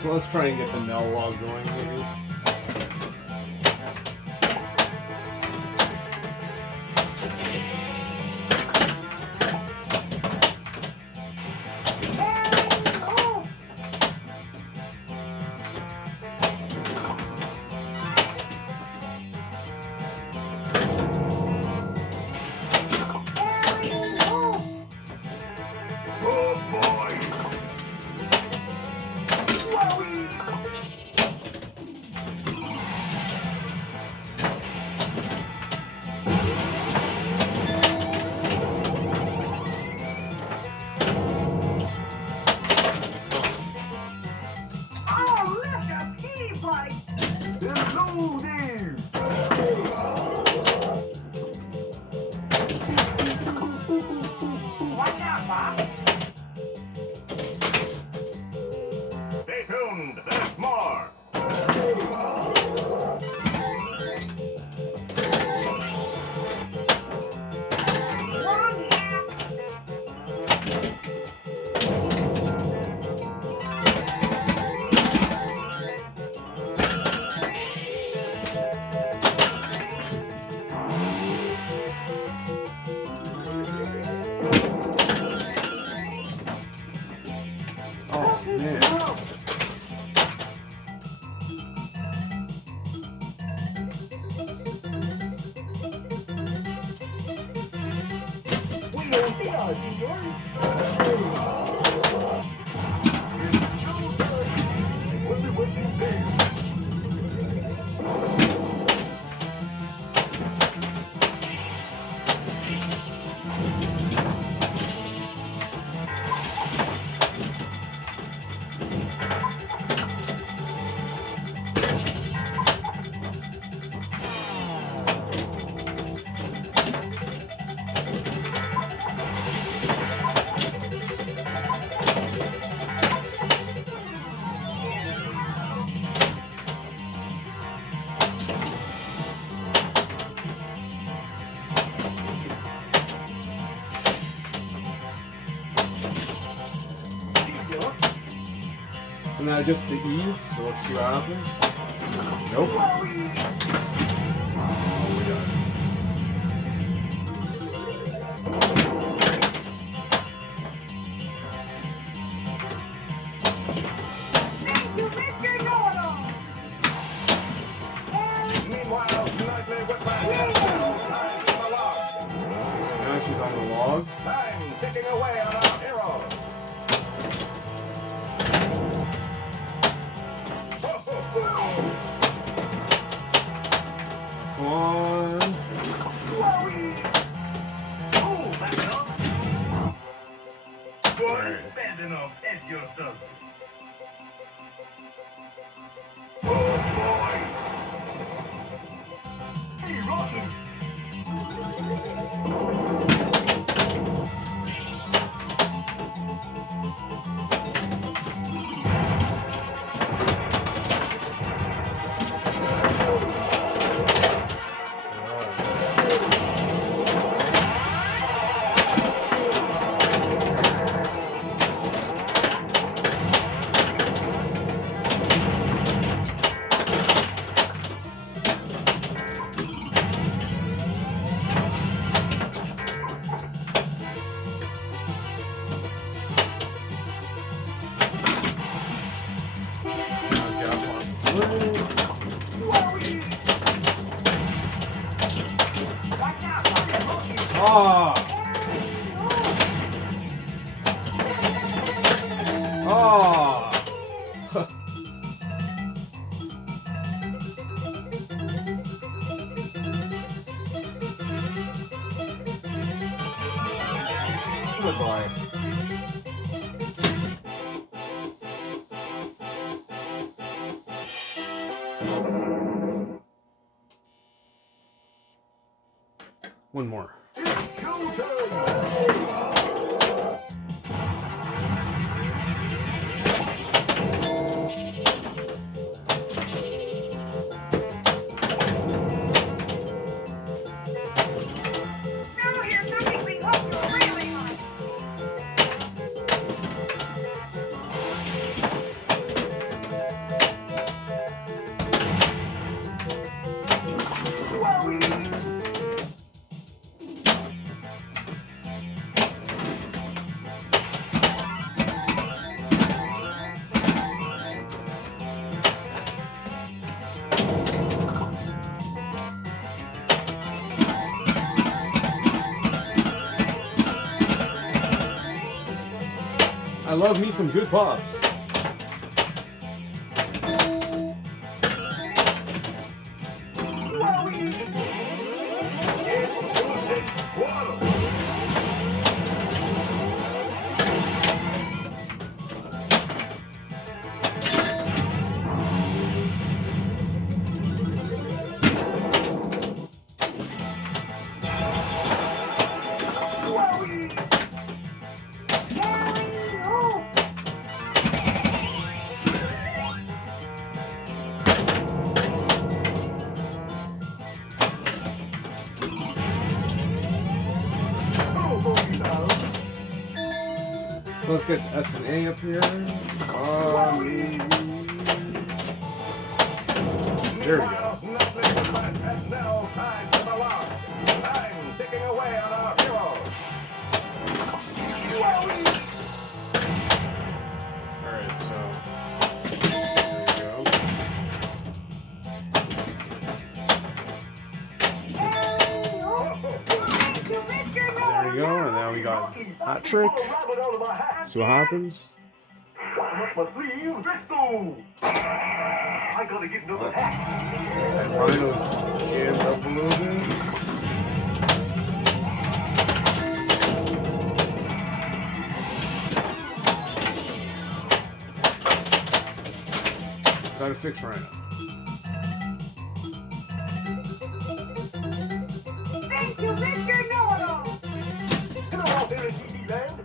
So let's try and get the Nell log going, maybe. Stay tuned, there's more. Oh, man. So now just the E, so let's see what happens. Nope. Oh, we got it. So now she's on the log. Time ticking away on our hero. Come on. Oh, that's enough. Boy, standing up at yourself. Oh, boy. Hey, rotten. Ah! Ah! Good boy. One more. It's your turn. Now here's something we hope you'll really like. I love me some good pops. So let's get S and A up here. Maybe. There we go. Now time for the loss. Time ticking away on our hero. Alright, so there we go. There we go, and now we got hat trick. See what happens. Up my sleeve, let's go. I gotta get another hat. And Rhino's jammed up a little bit. Gotta fix Rhino. Thank you, Mr. Know-It-All. Hello out there in TV land.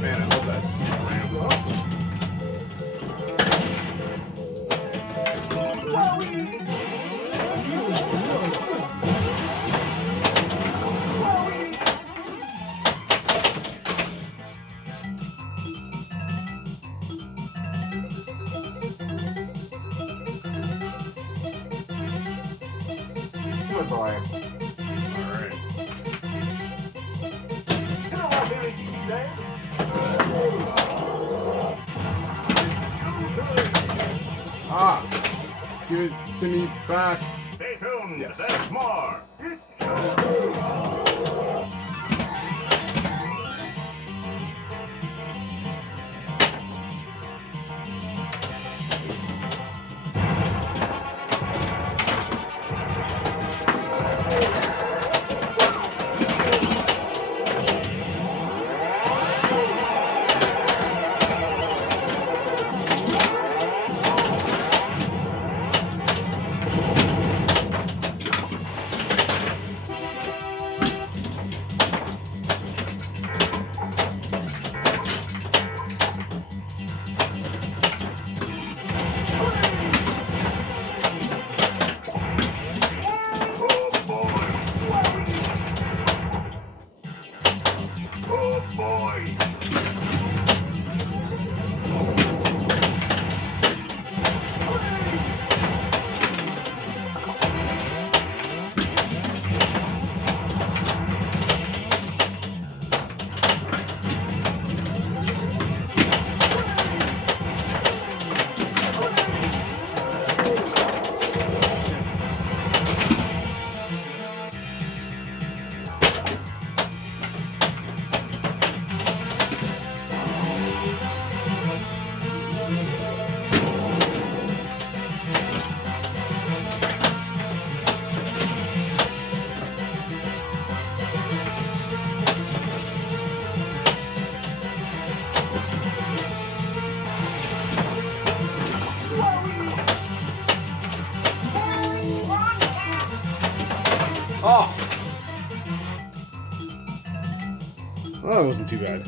Man, I love that stupid ramp. Good boy. Alright. Hello out there in TV land. Ah! Give it to me back. Stay tuned. Yes. There's more. Well, that wasn't too bad.